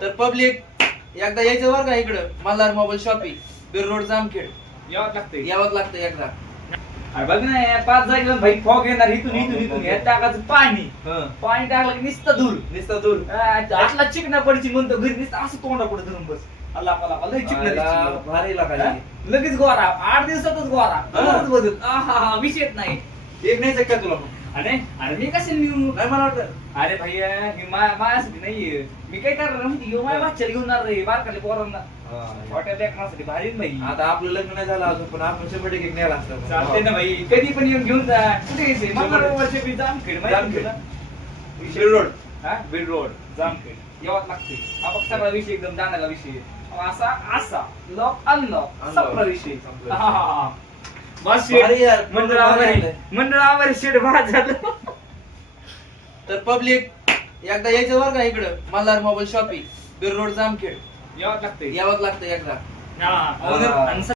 तर पब्लिक एकदा यायचं बरं का इकडं मल्हार मोबाईल शॉपिंग बीर रोड जामखेड यावंच लागतं एकदा. अरे बघ ना या 5 जागेला भाई फॉग येणार इथून हे टाकायचं पाणी टाकलं की नुसतं दूर आटला चिकना पडची म्हणतो घरी नुसतं असं तोंडा पुढे धरून बस अल्ला लय चिकना भारी लागा लगेच गोरा 8 दिवसातच गोरा कलरच बदल आहा विषयच नाही. एक नाही का तुला अरे मी कसे नेऊ नाही मला वाटतं. अरे भैया ही माझ्यासाठी नाहीये मी काय करणार माहिती घेऊ माझ्या बाচ্চাला घेऊन जाणार रे बारकाले पोरांना हॉटेल देखण्यासाठी भारी भाई. आता आपलं लग्न नाही झालं अजून पण आपण 100% न्यायला असतं. चालते ना भाई कधी पण येऊन घेऊन जा. कुठे घ्यायचे मंगळवार वर्षे बी जामखेड माहिती ना बीड रोड बीड रोड जामखेड यावंच लागते. हा बघ सगळा विषय एकदम जाण्याला विषय असा लॉक अनलॉक सगळा विषय बस यार मंडळावर शेड बाद झालं. तर पब्लिक एकदा यायचं बरं का इकडं मल्हार मोबाईल शॉपिंग बीर रोड जामखेड यावंच लागते यावंच लागतं एकदा. आणि